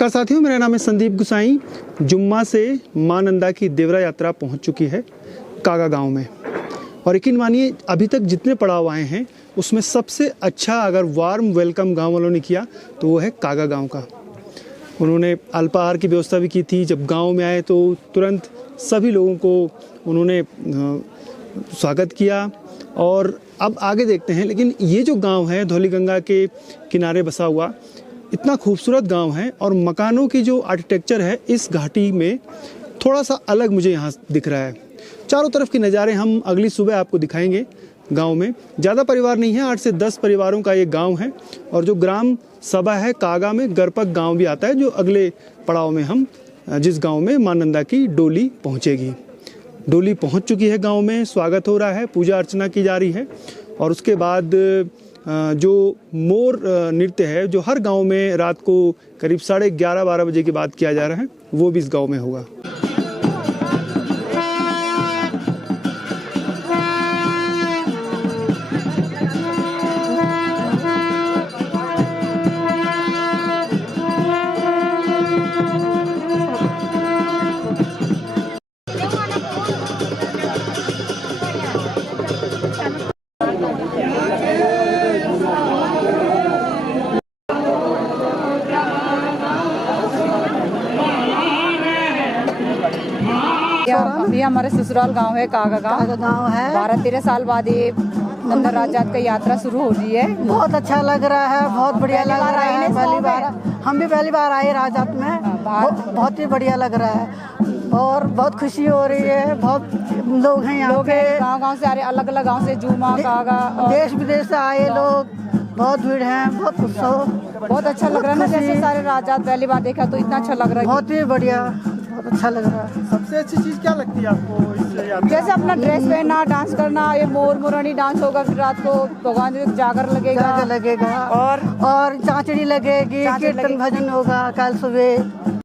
नमस्कार साथियों, मेरा नाम है संदीप गुसाई। जुम्मा से मां नंदा की देवरा यात्रा पहुंच चुकी है कागा गांव में। और यकीन मानिए, अभी तक जितने पड़ाव आए हैं उसमें सबसे अच्छा अगर वार्म वेलकम गांव वालों ने किया तो वो है कागा गांव का। उन्होंने अल्पाहार की व्यवस्था भी की थी। जब गांव में आए तो तुरंत सभी लोगों को उन्होंने स्वागत किया। और अब आगे देखते हैं। लेकिन ये जो गांव है धौलीगंगा के किनारे बसा हुआ, इतना खूबसूरत गांव है और मकानों की जो आर्किटेक्चर है इस घाटी में थोड़ा सा अलग मुझे यहाँ दिख रहा है। चारों तरफ के नज़ारे हम अगली सुबह आपको दिखाएंगे। गांव में ज़्यादा परिवार नहीं है, 8 से 10 परिवारों का ये गांव है। और जो ग्राम सभा है कागा में, गरपक गांव भी आता है, जो अगले पड़ाव में हम जिस गांव में मां नंदा की डोली पहुंचेगी। डोली पहुंच चुकी है गांव में, स्वागत हो रहा है, पूजा अर्चना की जा रही है। और उसके बाद जो मोर नृत्य है जो हर गांव में रात को करीब 11:30-12 बजे के बाद किया जा रहा है, वो भी इस गांव में होगा। ये हमारे ससुराल गांव है, कागा गांव है। 12-13 साल बाद ये नंदा राजात की यात्रा शुरू हो रही है। बहुत अच्छा लग रहा है, बहुत बढ़िया लग रहा है। पहली बार हम भी पहली बार आए राजात में, बहुत ही बढ़िया लग रहा है और बहुत खुशी हो रही है। बहुत लोग हैं यहाँ पे, गांव से आ रहे, अलग अलग गांव से, जुमा कागा, देश विदेश से आए लोग, बहुत भीड़ है, बहुत उत्सव, बहुत अच्छा लग रहा है ना। जैसे सारे राजात पहली बार देखा तो इतना अच्छा लग रहा है, बहुत ही बढ़िया, बहुत अच्छा लग रहा है। सबसे अच्छी चीज़ क्या लगती है आपको इस यात्रा? जैसे अपना ड्रेस पहनना, डांस करना, ये मोर मुरानी डांस होगा, फिर रात को भगवान जी जागर लगेगा और चाचड़ी लगेगी, कीर्तन भजन होगा कल सुबह।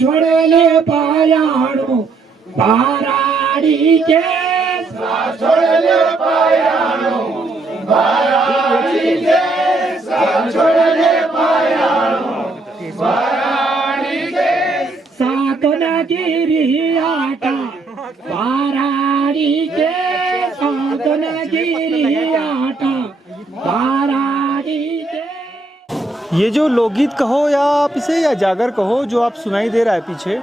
छोड़ले पायाणो बाराड़ी के, छोड़ले पायाणो बाराड़ी के, छोड़ले पायाणो बाराड़ी के, सातों गिरी आटा बाराड़ी के, सातों गिरी आटा बाराड़ी के। ये जो लोकगीत कहो या आप इसे या जागर कहो जो आप सुनाई दे रहा है पीछे,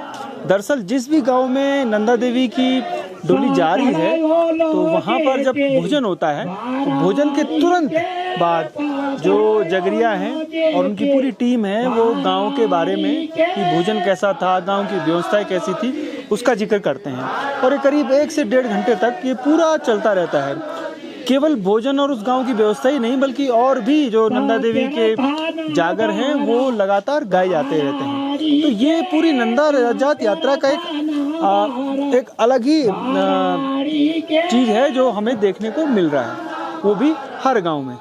दरअसल जिस भी गांव में नंदा देवी की डोली जा रही है तो वहाँ पर जब भोजन होता है तो भोजन के तुरंत बाद जो जगरिया हैं और उनकी पूरी टीम है वो गांव के बारे में कि भोजन कैसा था, गांव की व्यवस्थाएं कैसी थी, उसका जिक्र करते हैं। और ये करीब 1 से 1.5 घंटे तक ये पूरा चलता रहता है। केवल भोजन और उस गांव की व्यवस्था ही नहीं, बल्कि और भी जो नंदा देवी के जागर हैं वो लगातार गाए जाते रहते हैं। तो ये पूरी नंदा राजात यात्रा का एक अलग ही चीज़ है जो हमें देखने को मिल रहा है, वो भी हर गांव में।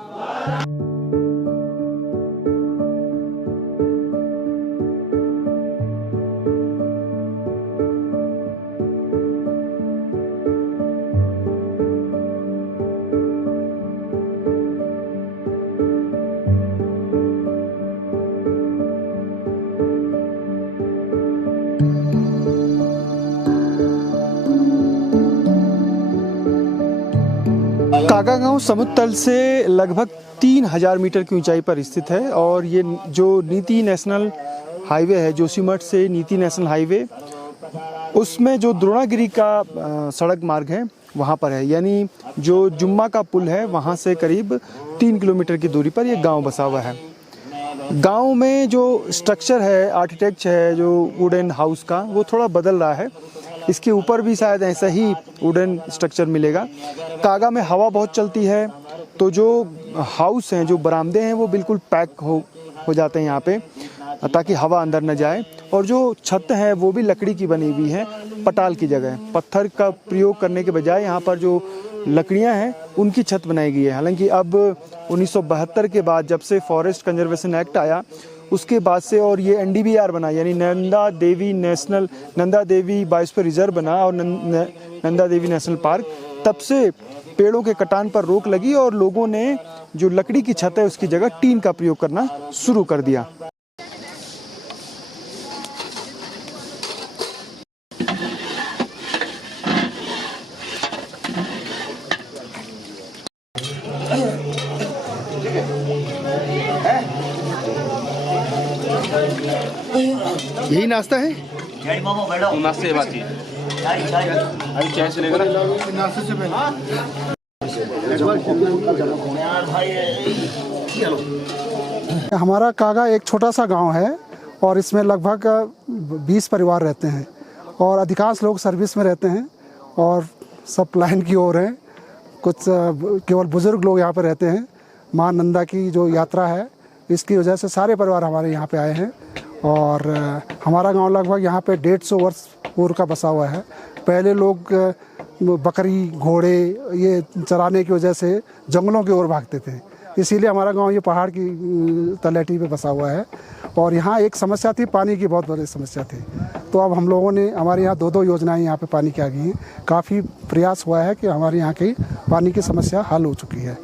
कागा गांव समुद्र तल से लगभग 3000 मीटर की ऊंचाई पर स्थित है। और ये जो नीति नेशनल हाईवे है, जोशीमठ से नीति नेशनल हाईवे, उसमें जो द्रोणागिरी का सड़क मार्ग है वहाँ पर है। यानी जो जुम्मा का पुल है वहाँ से करीब 3 किलोमीटर की दूरी पर ये गांव बसा हुआ है। गांव में जो स्ट्रक्चर है, आर्किटेक्चर है जो वुडन हाउस का, वो थोड़ा बदल रहा है। इसके ऊपर भी शायद ऐसा ही वुडन स्ट्रक्चर मिलेगा। कागा में हवा बहुत चलती है, तो जो हाउस हैं, जो बरामदे हैं, वो बिल्कुल पैक हो जाते हैं यहाँ पे। ताकि हवा अंदर न जाए। और जो छत है वो भी लकड़ी की बनी हुई है, पटाल की जगह पत्थर का प्रयोग करने के बजाय यहाँ पर जो लकड़ियाँ हैं उनकी छत बनाई गई है। हालांकि अब 1972 के बाद जब से फॉरेस्ट कंजर्वेशन एक्ट आया उसके बाद से और ये NDBR बना, यानी नंदा देवी बायोस्फीयर रिजर्व बना और नंदा देवी नेशनल पार्क, तब से पेड़ों के कटान पर रोक लगी और लोगों ने जो लकड़ी की छत है उसकी जगह टीन का प्रयोग करना शुरू कर दिया। यही नाश्ता है? नाश्ते बात ही अभी चाय से लेकर नाश्ते से पहले हमारा कागा एक छोटा सा गांव है और इसमें लगभग 20 परिवार रहते हैं और अधिकांश लोग सर्विस में रहते हैं और सब लाइन की ओर हैं। कुछ केवल बुजुर्ग लोग यहाँ पर रहते हैं। माँ नंदा की जो यात्रा है इसकी वजह से सारे परिवार हमारे यहाँ पे आए हैं और हमारा गांव लगभग यहाँ पे 150 वर्ष पूर्व का बसा हुआ है। पहले लोग बकरी घोड़े ये चराने की वजह से जंगलों की ओर भागते थे, इसीलिए हमारा गांव ये पहाड़ की तलहटी पे बसा हुआ है। और यहाँ एक समस्या थी, पानी की बहुत बड़ी समस्या थी। तो अब हम लोगों ने हमारे यहाँ 2 योजनाएं यहाँ पे पानी की आ गई हैं। काफ़ी प्रयास हुआ है कि हमारे यहाँ की पानी की समस्या हल हो चुकी है।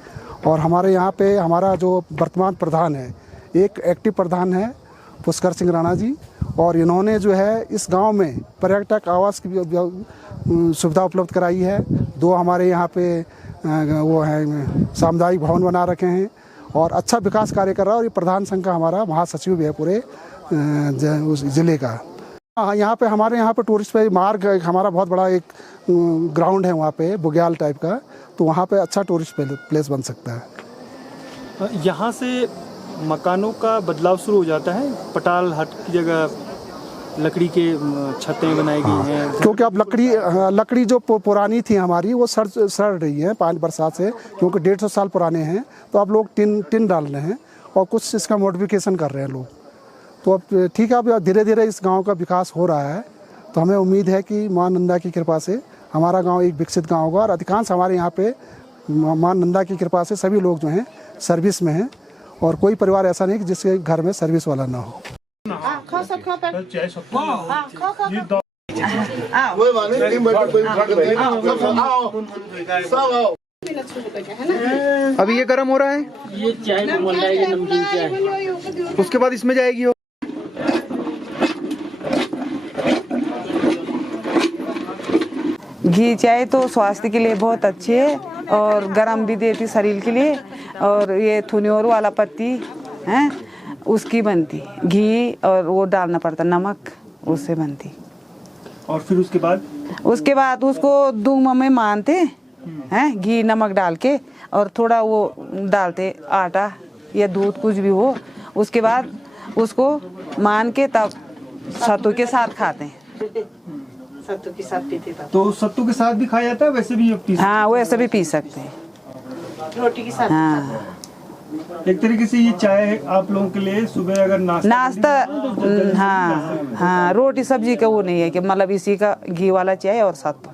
और हमारे यहाँ पे हमारा जो वर्तमान प्रधान है, एक एक्टिव प्रधान है पुष्कर सिंह राणा जी, और इन्होंने जो है इस गांव में पर्यटक आवास की सुविधा उपलब्ध कराई है। 2 हमारे यहाँ पे वो है सामुदायिक भवन बना रखे हैं और अच्छा विकास कार्य कर रहा है। और ये प्रधान संघ का हमारा महासचिव भी है पूरे उस ज़िले का। यहाँ पे हमारे यहाँ पे टूरिस्ट पे मार्ग हमारा बहुत बड़ा एक ग्राउंड है वहाँ पे बुग्याल टाइप का, तो वहाँ पे अच्छा टूरिस्ट प्लेस बन सकता है। यहाँ से मकानों का बदलाव शुरू हो जाता है, पटाल हट की जगह लकड़ी के छतें बनाई गई हैं। क्योंकि अब लकड़ी जो पुरानी थी हमारी वो सड़ रही है 5 बरसात से, क्योंकि 150 साल पुराने हैं। तो अब लोग टिन डाल रहे हैं और कुछ इसका मॉडिफिकेशन कर रहे हैं लोग। तो अब ठीक है, अब धीरे धीरे इस गांव का विकास हो रहा है। तो हमें उम्मीद है कि माँ नंदा की कृपा से हमारा गांव एक विकसित गांव होगा। और अधिकांश हमारे यहाँ पे माँ नंदा की कृपा से सभी लोग जो हैं सर्विस में हैं और कोई परिवार ऐसा नहीं कि जिसके घर में सर्विस वाला ना हो। अभी ये गर्म हो रहा है, ये चाय नमकीन चाय, उसके बाद इसमें जाएगी। घी चाय तो स्वास्थ्य के लिए बहुत अच्छी है और गर्म भी देती शरीर के लिए। और ये थुन्योर वाला पत्ती है उसकी बनती, घी और वो डालना पड़ता नमक, उससे बनती। और फिर उसके बाद उसको दूम में मानते हैं घी नमक डाल के, और थोड़ा वो डालते आटा या दूध कुछ भी हो। उसके बाद उसको मान के तब सत्तू के साथ खाते हैं। सत्तू के साथ पीते थे। तो सत्तू के साथ भी खाया जाता है, वैसे भी पी सकते हैं? हाँ, वैसे भी पी सकते हैं, रोटी के साथ। हाँ, एक तरीके से ये चाय आप लोगों के लिए सुबह अगर नाश्ता हाँ, रोटी सब्जी का वो नहीं है कि मतलब इसी का घी वाला चाय और सत्तू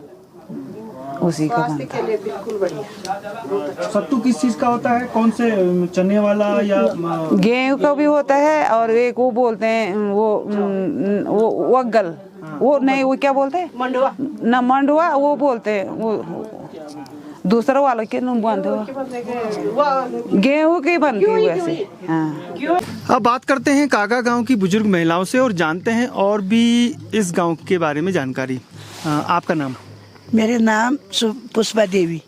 उसी का बनता है। बिल्कुल बढ़िया। सत्तू किस चीज का होता है, कौन से चने वाला या गेहूं का भी होता है, और एक वो बोलते हैं वो वग्गल, वो नहीं, वो क्या बोलते हैं, मंडुआ ना, मंडुआ वो बोलते हैं, वो दूसरा वाला क्या नाम बनते हो, गेहूं की बनती है वैसे। हाँ, अब बात करते हैं कागा गांव की बुजुर्ग महिलाओं से और जानते हैं और भी इस गांव के बारे में जानकारी। आपका नाम? मेरे नाम पुष्पा देवी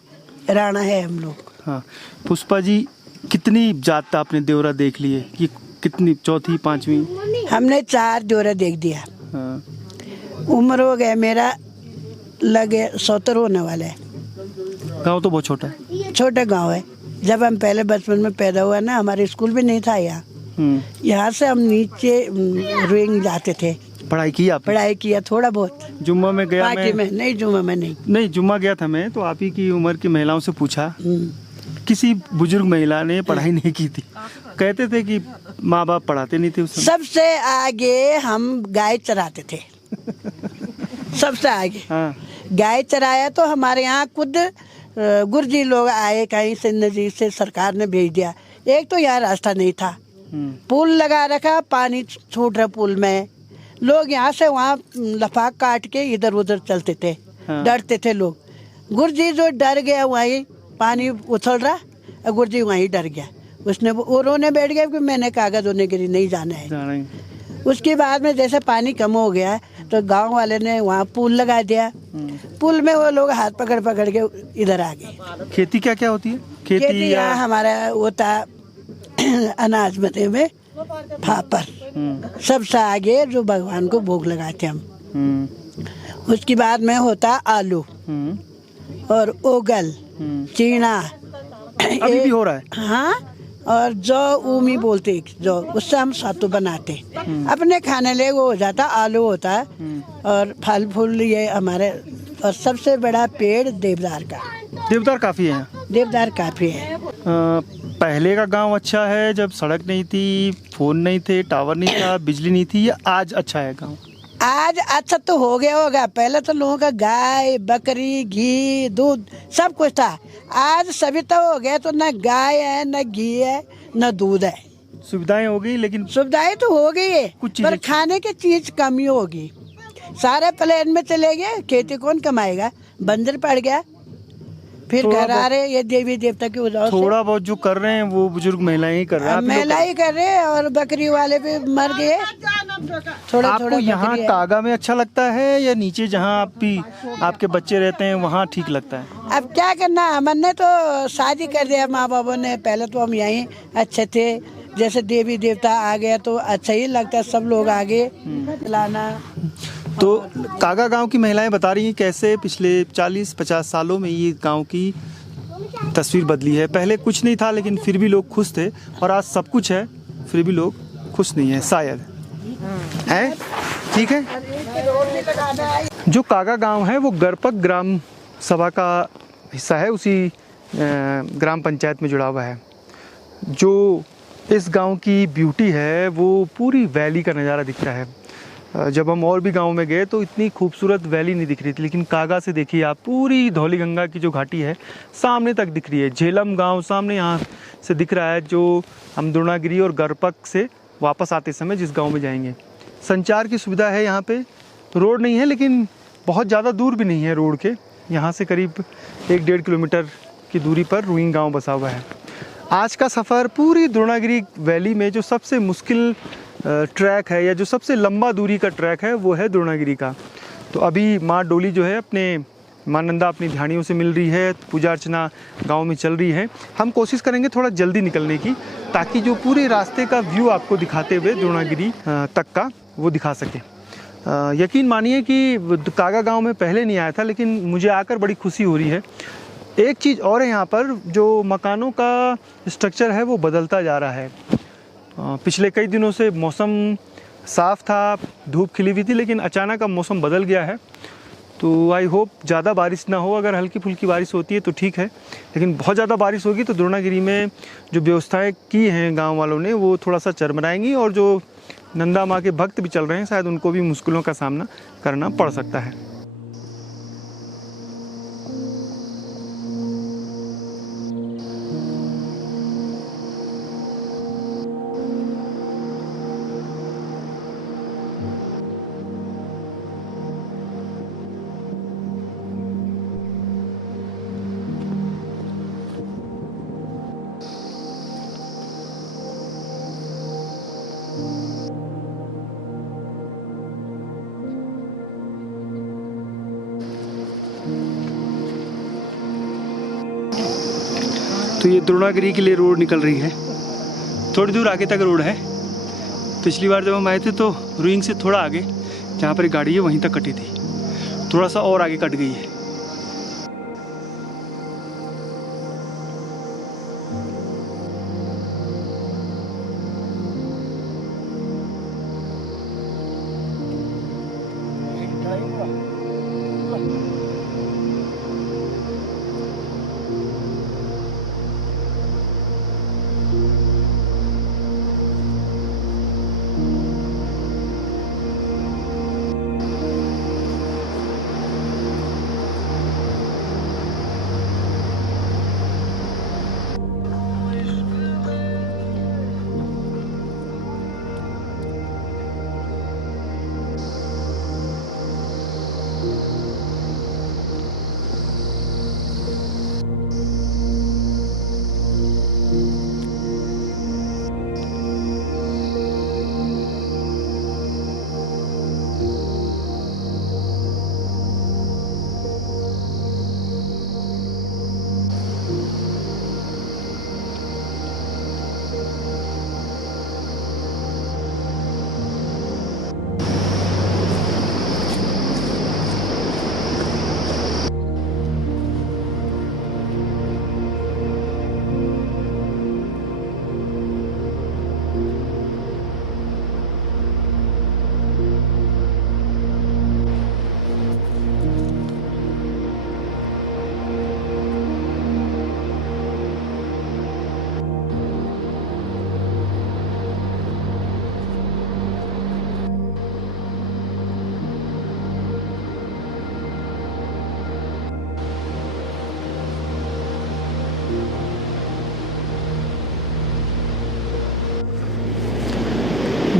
राणा है हम लोग। हाँ, पुष्पा जी, कितनी जात आपने देवरा देख लिए, कि कितनी, चौथी पांचवी? हमने 4 देवरा देख दिया। हाँ। उम्र हो गया मेरा लगे 70 होने वाला है। गांव तो बहुत छोटा है, छोटा गांव है। जब हम पहले बचपन में पैदा हुआ ना, हमारे स्कूल भी नहीं था यहाँ। यहाँ से हम नीचे रोइंग जाते थे। पढ़ाई की आपने? पढ़ाई किया थोड़ा बहुत। जुम्मा में गया मैं? नहीं, जुम्मा में नहीं। नहीं, जुम्मा गया था मैं, तो आप ही की उम्र की महिलाओं से पूछा किसी बुजुर्ग महिला ने पढ़ाई नहीं की थी, कहते थे कि माँ बाप पढ़ाते नहीं थे उस समय। सबसे आगे हम गाय चराते थे। सबसे आगे हाँ। गाय चराया तो हमारे यहाँ खुद गुरुजी लोग आए कहीं से नजीक से, सरकार ने भेज दिया। एक तो यहाँ रास्ता नहीं था, पुल लगा रखा, पानी छूट रहा पुल में, लोग यहाँ से वहाँ लफाक काट के इधर उधर चलते थे। हाँ। डरते थे लोग। गुरुजी जो डर गया वहीं पानी उछल रहा, और गुरुजी वहीं डर गया। उसने रोने बैठ गया कि मैंने कागज होने के लिए नहीं जाना है। उसके बाद में जैसे पानी कम हो गया तो गांव वाले ने वहाँ पुल लगा दिया। पुल में वो लोग हाथ पकड़ पकड़ के इधर आ गए। खेती क्या क्या होती है? खेती यहाँ हमारा होता अनाज मते में फापर, सबसे आगे जो भगवान को भोग लगाते हम। उसके बाद में होता आलू और ओगल, चीना। अभी भी हो रहा है? हाँ, और जो ऊमी बोलते जो, उससे हम सत्तू बनाते। अपने खाने ले वो हो जाता, आलू होता है और फल फूल ये हमारे। और सबसे बड़ा पेड़ देवदार का। देवदार काफी है यहाँ? देवदार काफी है। पहले का गांव अच्छा है जब सड़क नहीं थी, फोन नहीं थे, टावर नहीं था, बिजली नहीं थी, या आज अच्छा है गांव? आज अच्छा तो हो गया होगा। पहले तो लोगों का गाय बकरी घी दूध सब कुछ था। आज सभी तो हो गया, तो न गाय है न घी है न दूध है। सुविधाएं हो गई, लेकिन सुविधाएं तो हो गई है, कुछ पर खाने की चीज कमी होगी। सारे प्लेन में चले गए, खेती कौन कमाएगा, बंजर पड़ गया। फिर घर आ रहे ये देवी देवता की वजह से। थोड़ा बहुत जो कर रहे हैं वो बुजुर्ग महिलाएं ही कर रहे हैं। महिलाएं ही कर रहे हैं, और बकरी वाले भी मर गए। थोड़ा आपको यहाँ कागा में अच्छा लगता है या नीचे जहाँ आपके बच्चे रहते हैं वहाँ ठीक लगता है? अब क्या करना, हमने तो शादी कर दिया माँ बाबों ने। पहले तो हम यहीं अच्छे थे, जैसे देवी देवता आ गया तो अच्छा ही लगता है, सब लोग आगे लाना। तो कागा गांव की महिलाएं बता रही हैं कैसे पिछले 40-50 सालों में ये गांव की तस्वीर बदली है। पहले कुछ नहीं था लेकिन फिर भी लोग खुश थे, और आज सब कुछ है फिर भी लोग खुश नहीं है, शायद है। ठीक है। जो कागा गांव है वो गरपक ग्राम सभा का हिस्सा है, उसी ग्राम पंचायत में जुड़ा हुआ है। जो इस गांव की ब्यूटी है वो पूरी वैली का नज़ारा दिख रहा है। जब हम और भी गांव में गए तो इतनी खूबसूरत वैली नहीं दिख रही थी, लेकिन कागा से देखिए आप, पूरी धौली गंगा की जो घाटी है सामने तक दिख रही है। झेलम गांव सामने यहाँ से दिख रहा है, जो हम द्रोणागिरी और गरपक से वापस आते समय जिस गांव में जाएंगे। संचार की सुविधा है यहाँ पे, रोड नहीं है लेकिन बहुत ज़्यादा दूर भी नहीं है रोड के। यहाँ से करीब 1-1.5 किलोमीटर की दूरी पर रुइंग गाँव बसा हुआ है। आज का सफ़र पूरी द्रोणागिरी वैली में जो सबसे मुश्किल ट्रैक है, या जो सबसे लंबा दूरी का ट्रैक है, वो है द्रोणागिरी का। तो अभी माँ डोली जो है अपने माँ नंदा अपनी ध्यानियों से मिल रही है, पूजा अर्चना गांव में चल रही है। हम कोशिश करेंगे थोड़ा जल्दी निकलने की, ताकि जो पूरे रास्ते का व्यू आपको दिखाते हुए द्रोणागिरी तक का वो दिखा सके। यकीन मानिए कि कागा गांव में पहले नहीं आया था, लेकिन मुझे आकर बड़ी खुशी हो रही है। एक चीज़ और है, यहाँ पर जो मकानों का स्ट्रक्चर है वो बदलता जा रहा है। पिछले कई दिनों से मौसम साफ़ था, धूप खिली हुई थी, लेकिन अचानक अब मौसम बदल गया है। तो आई होप ज़्यादा बारिश ना हो। अगर हल्की फुल्की बारिश होती है तो ठीक है, लेकिन बहुत ज़्यादा बारिश होगी तो द्रोणागिरी में जो व्यवस्थाएं की हैं गांव वालों ने वो थोड़ा सा चरमराएंगी, और जो नंदा माँ के भक्त भी चल रहे हैं शायद उनको भी मुश्किलों का सामना करना पड़ सकता है। तो ये द्रोणागिरी के लिए रोड निकल रही है, थोड़ी दूर आगे तक रोड है। पिछली बार जब हम आए थे तो रुइंग से थोड़ा आगे जहाँ पर गाड़ी है वहीं तक कटी थी, थोड़ा सा और आगे कट गई है।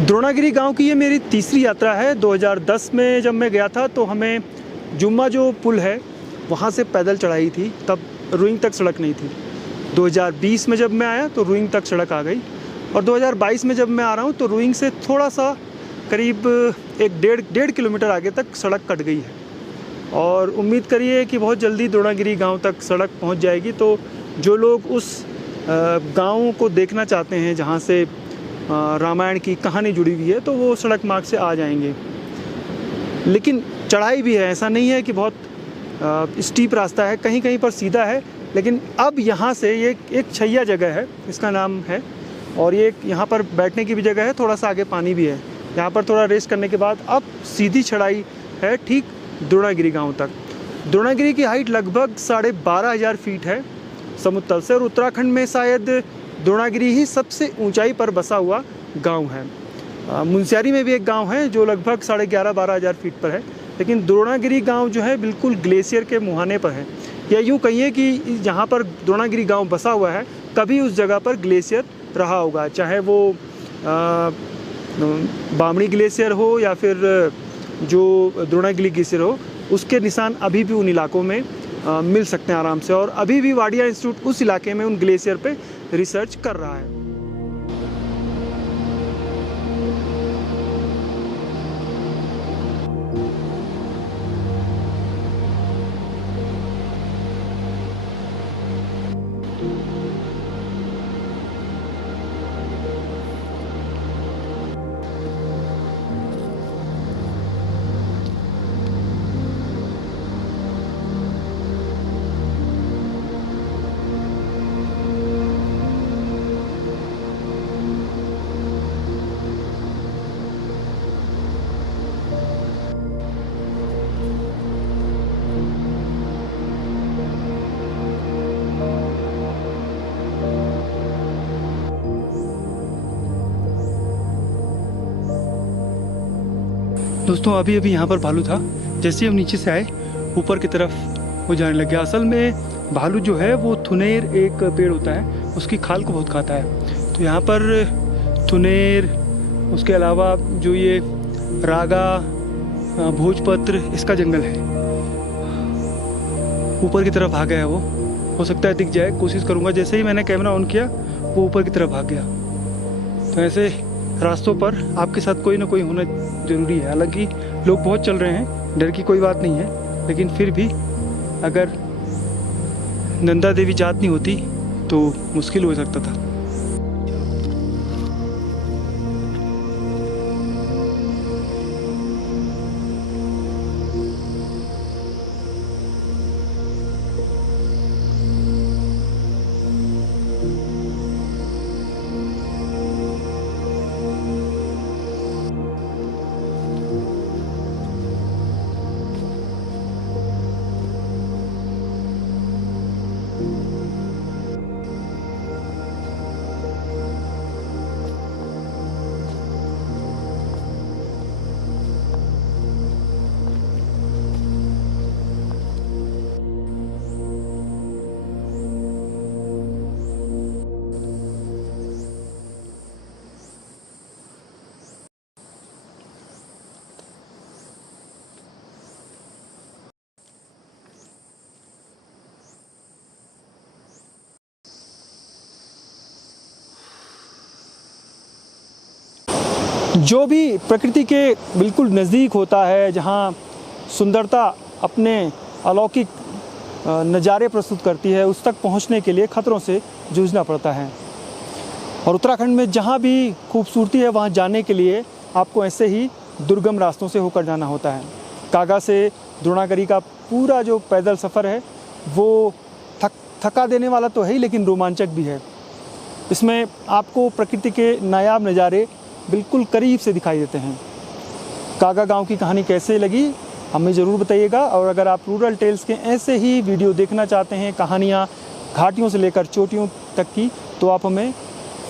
द्रोणागिरी गांव की ये मेरी तीसरी यात्रा है। 2010 में जब मैं गया था तो हमें जुम्मा जो पुल है वहाँ से पैदल चढ़ाई थी, तब रुइंग तक सड़क नहीं थी। 2020 में जब मैं आया तो रुइंग तक सड़क आ गई, और 2022 में जब मैं आ रहा हूँ तो रुइंग से थोड़ा सा करीब डेढ़ किलोमीटर आगे तक सड़क कट गई है। और उम्मीद करिए कि बहुत जल्दी द्रोणागिरी गांव तक सड़क पहुंच जाएगी। तो जो लोग उस गांव को देखना चाहते हैं जहां से रामायण की कहानी जुड़ी हुई है तो वो सड़क मार्ग से आ जाएंगे। लेकिन चढ़ाई भी है, ऐसा नहीं है कि बहुत स्टीप रास्ता है, कहीं कहीं पर सीधा है। लेकिन अब यहाँ से ये एक छैया जगह है, इसका नाम है, और ये यहाँ पर बैठने की भी जगह है, थोड़ा सा आगे पानी भी है। यहाँ पर थोड़ा रेस्ट करने के बाद अब सीधी चढ़ाई है ठीक द्रोणागिरी गांव तक। द्रोणागिरी की हाइट लगभग 12,500 फीट है समुद्र तल से, और उत्तराखंड में शायद द्रोणागिरी ही सबसे ऊंचाई पर बसा हुआ गांव है। मुनस्यारी में भी एक गांव है जो लगभग 11,500-12,000 फीट पर है, लेकिन द्रोणागिरी गांव जो है बिल्कुल ग्लेशियर के मुहाने पर है। या यूँ कहिए कि जहाँ पर द्रोणागिरी गांव बसा हुआ है कभी उस जगह पर ग्लेशियर रहा होगा, चाहे वो बामणी ग्लेशियर हो या फिर जो द्रोणागिरी ग्लेशियर हो, उसके निशान अभी भी उन इलाकों में मिल सकते हैं आराम से। और अभी भी वाडिया इंस्टीट्यूट उस इलाके में उन ग्लेशियर पे रिसर्च कर रहा है। दोस्तों अभी यहाँ पर भालू था, जैसे हम नीचे से आए ऊपर की तरफ वो जाने लग गया। असल में भालू जो है वो थुनेर एक पेड़ होता है, उसकी खाल को बहुत खाता है। तो यहाँ पर थुनेर, उसके अलावा जो ये रागा, भोजपत्र, इसका जंगल है। ऊपर की तरफ भाग गया है वो, हो सकता है दिख जाए, कोशिश करूँगा। जैसे ही मैंने कैमरा ऑन किया वो ऊपर की तरफ भाग गया। तो ऐसे रास्तों पर आपके साथ कोई ना कोई होना ज़रूरी है। हालांकि लोग बहुत चल रहे हैं, डर की कोई बात नहीं है, लेकिन फिर भी अगर नंदा देवी जात नहीं होती तो मुश्किल हो सकता था। जो भी प्रकृति के बिल्कुल नज़दीक होता है, जहाँ सुंदरता अपने अलौकिक नज़ारे प्रस्तुत करती है, उस तक पहुँचने के लिए खतरों से जूझना पड़ता है। और उत्तराखंड में जहाँ भी खूबसूरती है वहाँ जाने के लिए आपको ऐसे ही दुर्गम रास्तों से होकर जाना होता है। कागा से द्रोणागिरी का पूरा जो पैदल सफ़र है वो थका देने वाला तो है ही, लेकिन रोमांचक भी है। इसमें आपको प्रकृति के नायाब नज़ारे बिल्कुल करीब से दिखाई देते हैं। कागा गांव की कहानी कैसे लगी हमें ज़रूर बताइएगा। और अगर आप रूरल टेल्स के ऐसे ही वीडियो देखना चाहते हैं, कहानियाँ घाटियों से लेकर चोटियों तक की, तो आप हमें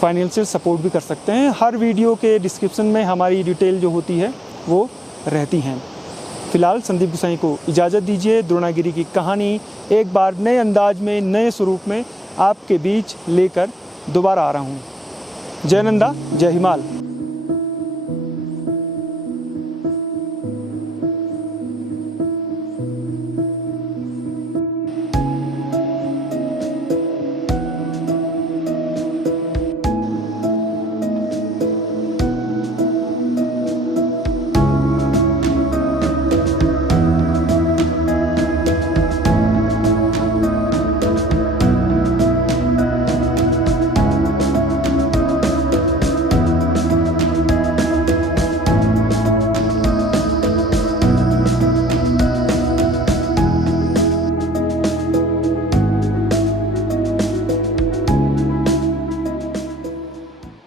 फाइनेंशियल सपोर्ट भी कर सकते हैं। हर वीडियो के डिस्क्रिप्शन में हमारी डिटेल जो होती है वो रहती हैं। फ़िलहाल संदीप गुसाई को इजाज़त दीजिए। द्रोणागिरी की कहानी एक बार नए अंदाज में, नए स्वरूप में आपके बीच लेकर दोबारा आ रहा हूँ। जय नंदा, जय हिमाल।